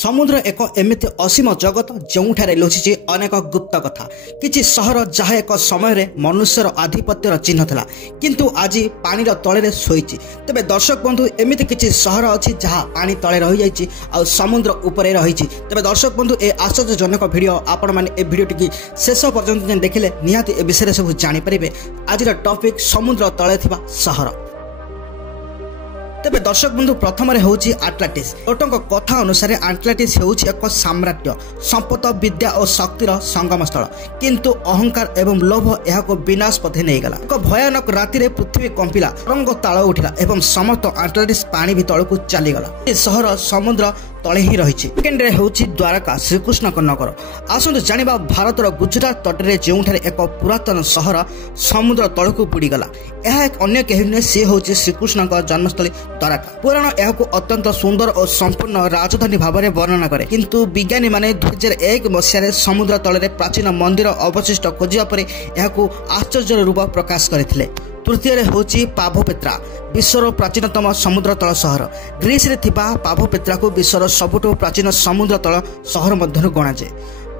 ସମୁଦ୍ର ଏକ ଏମିତି ଅସୀମ ଜଗତ ଯେଉଁଠାରେ ଲୁଚିଛି ଅନେକ ଗୁପ୍ତ କଥା। କିଛି ସହର ଯାହା ଏକ ସମୟରେ ମନୁଷ୍ୟର ଆଧିପତ୍ୟର ଚିହ୍ନ ଥିଲା, କିନ୍ତୁ ଆଜି ପାଣିର ତଳରେ ଶୋଇଛି। ତେବେ ଦର୍ଶକ ବନ୍ଧୁ, ଏମିତି କିଛି ସହର ଅଛି ଯାହା ପାଣି ତଳେ ରହିଯାଇଛି ଆଉ ସମୁଦ୍ର ଉପରେ ରହିଛି। ତେବେ ଦର୍ଶକ ବନ୍ଧୁ, ଏ ଆଶ୍ଚର୍ଯ୍ୟଜନକ ଭିଡ଼ିଓ ଆପଣମାନେ ଏ ଭିଡ଼ିଓଟିକି ଶେଷ ପର୍ଯ୍ୟନ୍ତ ଦେଖିଲେ ନିହାତି ଏ ବିଷୟରେ ସବୁ ଜାଣିପାରିବେ। ଆଜିର ଟପିକ୍ ସମୁଦ୍ର ତଳେ ଥିବା ସହର। ତେବେ ଦର୍ଶକ ବନ୍ଧୁ, ପ୍ରଥମରେ ହେଉଛି ଆଟଲାଣ୍ଟିସ୍। ଲୋକଙ୍କ କଥା ଅନୁସାରେ ଆଟଲାଣ୍ଟିସ୍ ହେଉଛି ଏକ ସାମ୍ରାଜ୍ୟ, ସମ୍ପଦ, ବିଦ୍ୟା ଓ ଶକ୍ତିର ସଙ୍ଗମସ୍ଥଳ। କିନ୍ତୁ ଅହଙ୍କାର ଏବଂ ଲୋଭ ଏହାକୁ ବିନାଶ ପଥେ ନେଇଗଲା। ଏକ ଭୟାନକ ରାତିରେ ପୃଥିବୀ କମ୍ପିଲା, ତରଙ୍ଗ ତାଳ ଉଠିଲା ଏବଂ ସମସ୍ତ ଆଟଲାଣ୍ଟିସ୍ ପାଣି ଭିତରକୁ ଚାଲିଗଲା। ଏ ସହର ସମୁଦ୍ର ତଳେ ହିଁ ରହିଛି। ସେକେଣ୍ଡରେ ହେଉଛି ଦ୍ୱାରକା, ଶ୍ରୀକୃଷ୍ଣଙ୍କ ନଗର। ଆସନ୍ତୁ ଜାଣିବା ଭାରତର ଗୁଜରାଟ ତଟରେ ଯେଉଁଠାରେ ଏକ ପୁରାତନ ସହର ସମୁଦ୍ର ତଳକୁ ବୁଡ଼ିଗଲା। ଏହା ଏକ ଅନ୍ୟ କେହି ନୁହେଁ, ସେ ହେଉଛି ଶ୍ରୀକୃଷ୍ଣଙ୍କ ଜନ୍ମସ୍ଥଳୀ ଦ୍ୱାରକା। ପୁରାଣ ଏହାକୁ ଅତ୍ୟନ୍ତ ସୁନ୍ଦର ଓ ସମ୍ପୂର୍ଣ୍ଣ ରାଜଧାନୀ ଭାବରେ ବର୍ଣ୍ଣନା କରେ। କିନ୍ତୁ ବିଜ୍ଞାନୀମାନେ 2001 ମସିହାରେ ସମୁଦ୍ର ତଳରେ ପ୍ରାଚୀନ ମନ୍ଦିର ଅବଶିଷ୍ଟ ଖୋଜିବା ପରେ ଏହାକୁ ଆଶ୍ଚର୍ଯ୍ୟର ରୂପ ପ୍ରକାଶ କରିଥିଲେ। ତୃତୀୟରେ ହେଉଛି ପାଭୋପେତ୍ରା, ବିଶ୍ୱର ପ୍ରାଚୀନତମ ସମୁଦ୍ର ତଳ ସହର। ଗ୍ରୀସରେ ଥିବା ପାଭୋପେତ୍ରାକୁ ବିଶ୍ୱର ସବୁଠୁ ପ୍ରାଚୀନ ସମୁଦ୍ର ତଳ ସହର ମଧ୍ୟରୁ ଗଣାଯାଏ।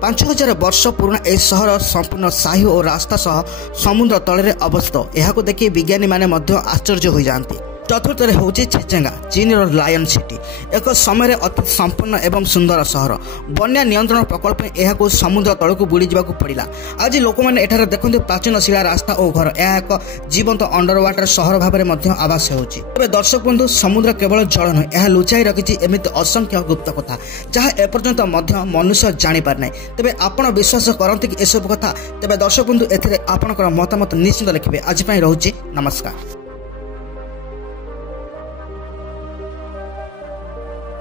5000 ବର୍ଷ ପୁରୁଣା ଏହି ସହର ସମ୍ପୂର୍ଣ୍ଣ ସାହି ଓ ରାସ୍ତା ସହ ସମୁଦ୍ର ତଳରେ ଅବସ୍ଥିତ। ଏହାକୁ ଦେଖି ବିଜ୍ଞାନୀମାନେ ମଧ୍ୟ ଆଶ୍ଚର୍ଯ୍ୟ ହୋଇଯାଆନ୍ତି। ଚତୁର୍ଥରେ ହେଉଛି ଛେଚେଙ୍ଗା, ଚୀନର ଲାୟନ ସିଟି। ଏକ ସମୟରେ ଅତି ସମ୍ପୂର୍ଣ୍ଣ ଏବଂ ସୁନ୍ଦର ସହର। ବନ୍ୟା ନିୟନ୍ତ୍ରଣ ପ୍ରକଳ୍ପ ପାଇଁ ଏହାକୁ ସମୁଦ୍ର ତଳକୁ ବୁଡ଼ି ଯିବାକୁ ପଡ଼ିଲା। ଆଜି ଲୋକମାନେ ଏଠାରେ ଦେଖନ୍ତୁ ପ୍ରାଚୀନ ଶିଳା ରାସ୍ତା ଓ ଘର। ଏହା ଏକ ଜୀବନ୍ତ ଅଣ୍ଡର ୱାଟର ସହର ଭାବରେ ମଧ୍ୟ ଆଭାସ ହେଉଛି। ତେବେ ଦର୍ଶକ ବନ୍ଧୁ, ସମୁଦ୍ର କେବଳ ଜଳ ନୁହେଁ, ଏହା ଲୁଚାଇ ରଖିଛି ଏମିତି ଅସଂଖ୍ୟ ଗୁପ୍ତ କଥା ଯାହା ଏପର୍ଯ୍ୟନ୍ତ ମଧ୍ୟ ମନୁଷ୍ୟ ଜାଣିପାରିନାହିଁ। ତେବେ ଆପଣ ବିଶ୍ୱାସ କରନ୍ତି କି ଏସବୁ କଥା? ତେବେ ଦର୍ଶକ ବନ୍ଧୁ, ଏଥିରେ ଆପଣଙ୍କର ମତାମତ ନିଶ୍ଚିତ ଲେଖିବେ। ଆଜି ପାଇଁ ରହୁଛି, ନମସ୍କାର।